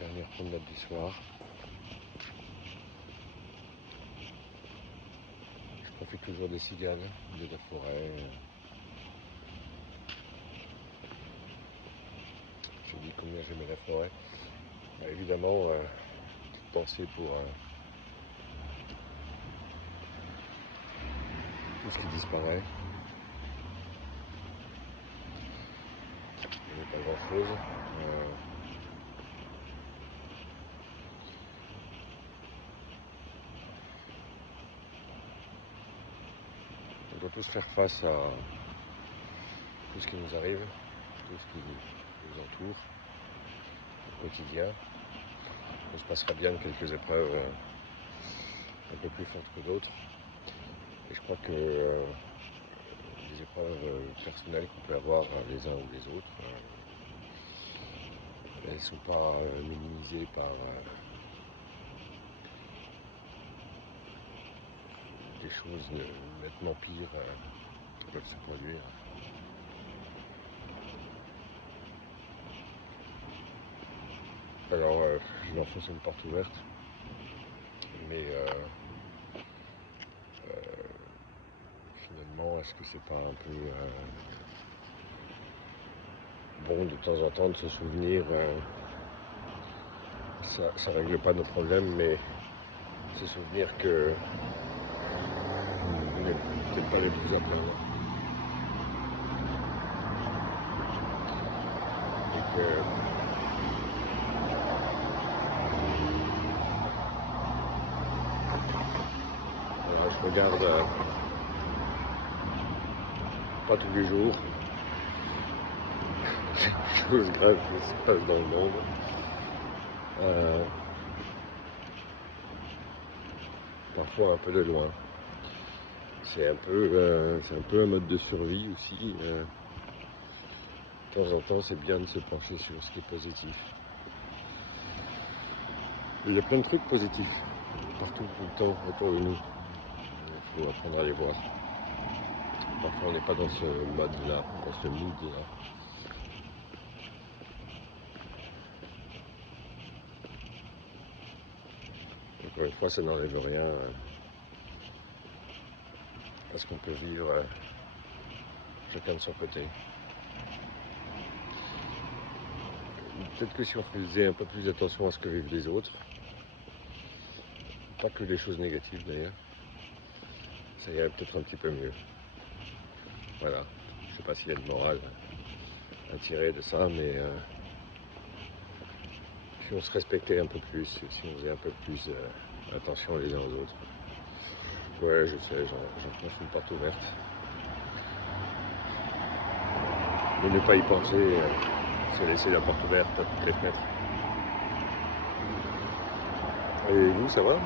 Dernière promenade du soir. Je profite toujours des cigales, de la forêt. Je dis combien j'aimais la forêt. Bah, évidemment, petite pensée pour tout ce qui disparaît. Il n'y a pas grand chose. On doit tous faire face à tout ce qui nous arrive, tout ce qui nous entoure au quotidien. On se passera bien de quelques épreuves un peu plus fortes que d'autres. Et je crois que les épreuves personnelles qu'on peut avoir les uns ou les autres, elles ne sont pas minimisées par des choses nettement pires qui peuvent se produire. Alors, je vais enfoncer une porte ouverte, mais finalement, est-ce que c'est pas un peu bon de temps en temps de se souvenir, ça règle pas nos problèmes, mais se souvenir que on n'est peut-être pas les plus à plaindre. Et que voilà, je regarde pas tous les jours des choses graves qui se passent dans le monde. Parfois un peu de loin. C'est un peu un mode de survie aussi. De temps en temps, c'est bien de se pencher sur ce qui est positif. Il y a plein de trucs positifs partout, tout le temps, autour de nous. Il faut apprendre à les voir. Parfois, on n'est pas dans ce mode-là, dans ce mood-là. Encore une fois, ça n'enlève rien à ce qu'on peut vivre chacun de son côté. Peut-être que si on faisait un peu plus attention à ce que vivent les autres, pas que les choses négatives d'ailleurs, ça irait peut-être un petit peu mieux. Voilà, je ne sais pas s'il y a de morale à tirer de ça, mais si on se respectait un peu plus, si on faisait un peu plus attention les uns aux autres. Ouais, je sais, j'enfonce une porte ouverte. Mais ne pas y penser, c'est laisser la porte ouverte à toutes les fenêtres. Et vous, ça va ?